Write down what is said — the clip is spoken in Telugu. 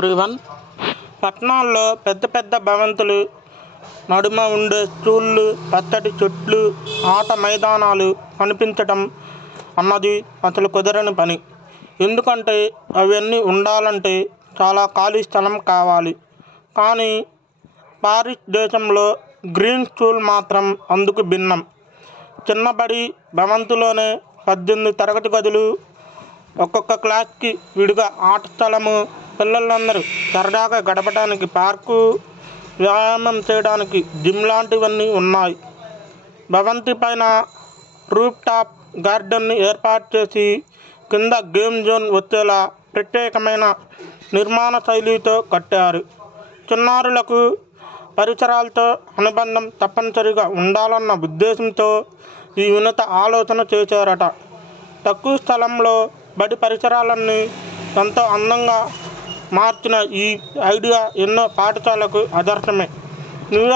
ఎవ్రీవన్. పట్టణాల్లో పెద్ద పెద్ద భవంతులు నడుమ ఉండే స్కూళ్ళు, పచ్చటి చెట్లు, ఆట మైదానాలు కనిపించటం అన్నది అసలు కుదరని పని. ఎందుకంటే అవన్నీ ఉండాలంటే చాలా ఖాళీ స్థలం కావాలి. కానీ పారిస్ దేశంలో గ్రీన్ స్కూల్ మాత్రం అందుకు భిన్నం. చిన్న బడి భవంతిలోనే 18 తరగతి గదులు, ఒక్కొక్క క్లాస్కి విడిగా ఆట స్థలము, పిల్లలందరూ సరదాగా గడపడానికి పార్కు, వ్యాయామం చేయడానికి జిమ్ లాంటివన్నీ ఉన్నాయి. భవంతి పైన రూఫ్ టాప్ గార్డెన్ని ఏర్పాటు చేసి కింద గేమ్ జోన్ వచ్చేలా ప్రత్యేకమైన నిర్మాణ శైలితో కట్టారు. చిన్నారులకు పరిసరాలతో అనుబంధం తప్పనిసరిగా ఉండాలన్న ఉద్దేశంతో ఈ వినూత్న ఆలోచన చేశారట. తక్కువ స్థలంలో బడి పరిసరాలన్నీ ఎంతో అందంగా మార్చిన ఈ ఐడియా ఎన్నో పాఠశాలకు ఆదర్శమే. న్యూయార్క్